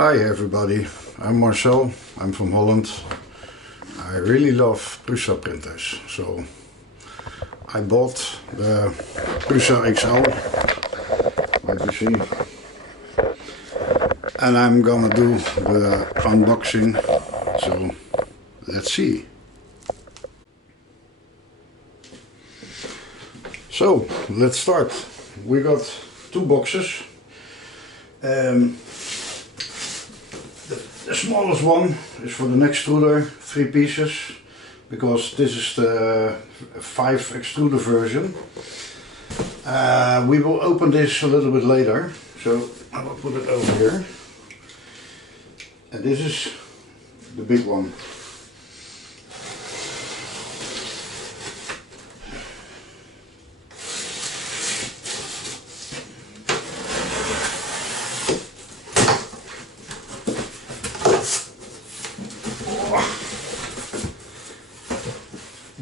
Hi everybody, I'm Marcel, I'm from Holland. I really love Prusa printers, so I bought the Prusa XL, like you see, and I'm gonna do the unboxing, so let's see. So let's start. We got two boxes. The smallest one is for the extruder, 3 pieces, because this is the 5 extruder version. We will open this a little bit later, so I will put it over here. And this is the big one.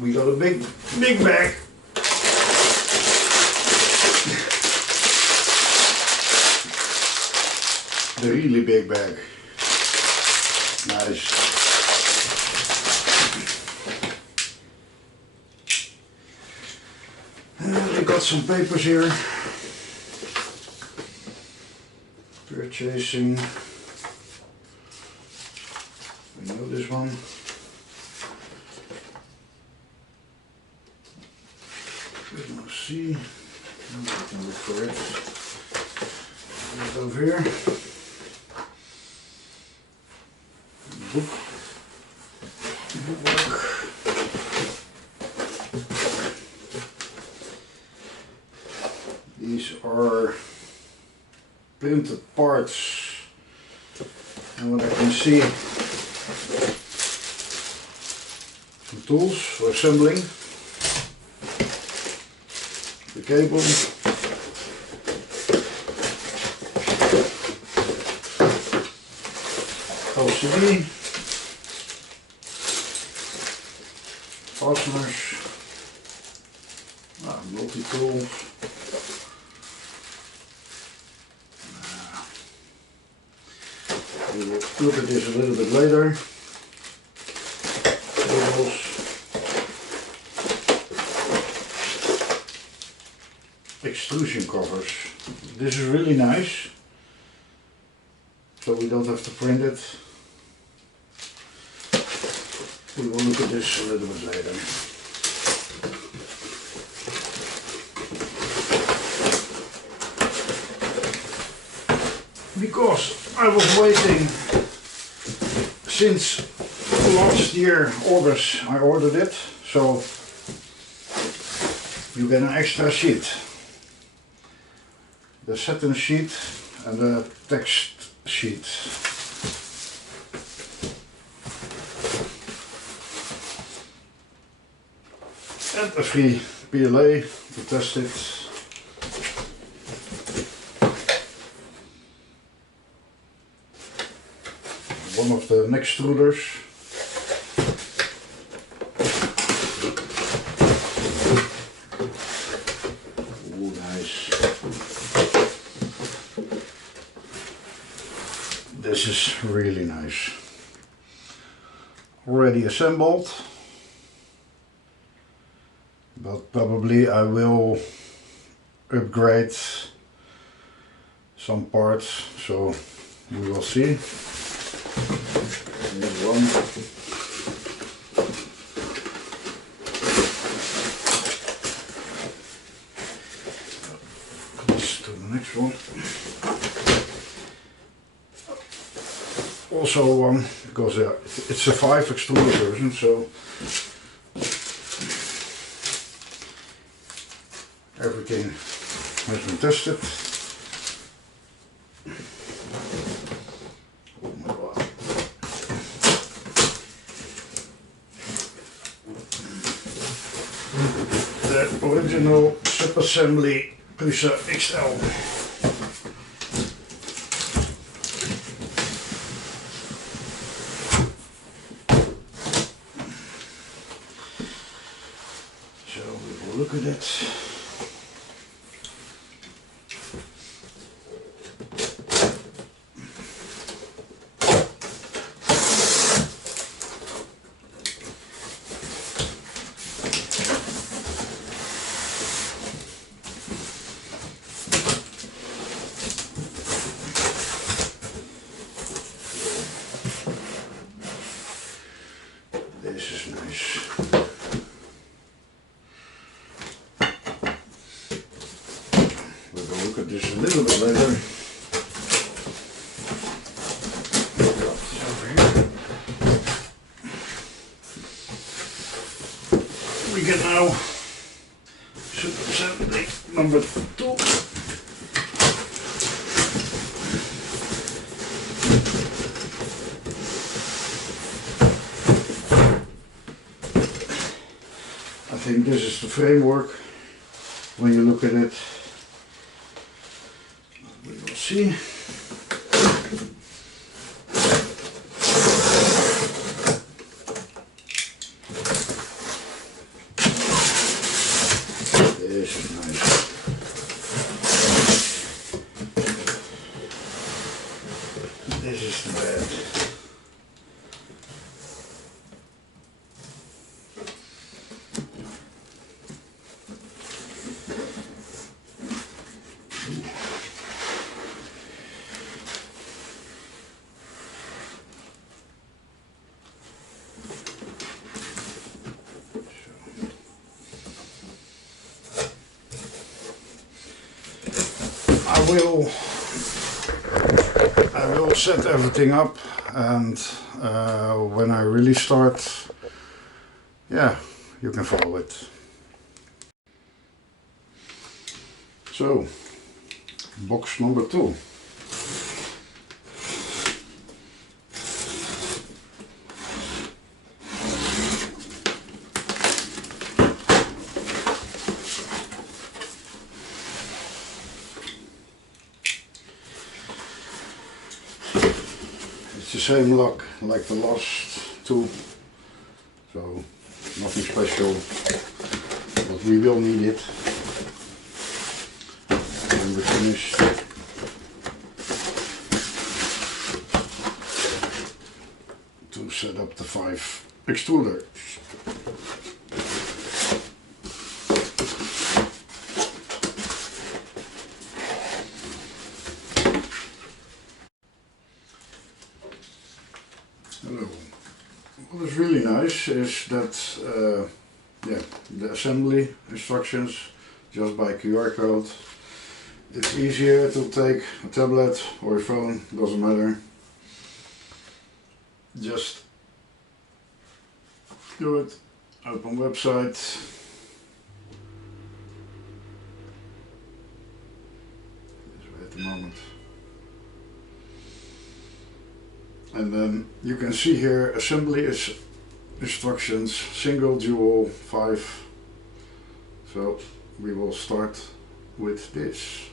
We got a big bag. The really big bag. Nice. We got some papers here. Purchasing. We know this one. Let's see. I can look for it. Put it over here. Bookwork. These are printed parts, and what I can see, some tools for assembling. The cable, LCD, fasteners, multi-tool, we will look at this a little bit later. Cables. Extrusion covers. This is really nice, so we don't have to print it. We will look at this a little bit later. Because I was waiting since last year, August, I ordered it, so you get an extra sheet. The satin sheet and the text sheet. And a free PLA to test it. One of the extruders. Oh, nice. This is really nice. Already assembled, but probably I will upgrade some parts, so we will see. Here's one. Let's do the next one. Also one, because it's a 5 extruder version, so everything has been tested. Oh my god. The original sub-assembly Prusa XL. Look at it. this a little bit later. We can now assembly number 2. I think this is the framework. When you look at it, we will see. This is nice. This is the bed. I will set everything up, and when I really start, yeah, you can follow it. So, box number 2. It's the same lock like the last 2, so nothing special, but we will need it when we're finished. To set up the 5 extruders. Hello. What is really nice is that the assembly instructions just by QR code. It's easier to take a tablet or a phone, doesn't matter. Just do it, open website. At the moment. And then you can see here assembly is instructions, single, dual, 5. So we will start with this.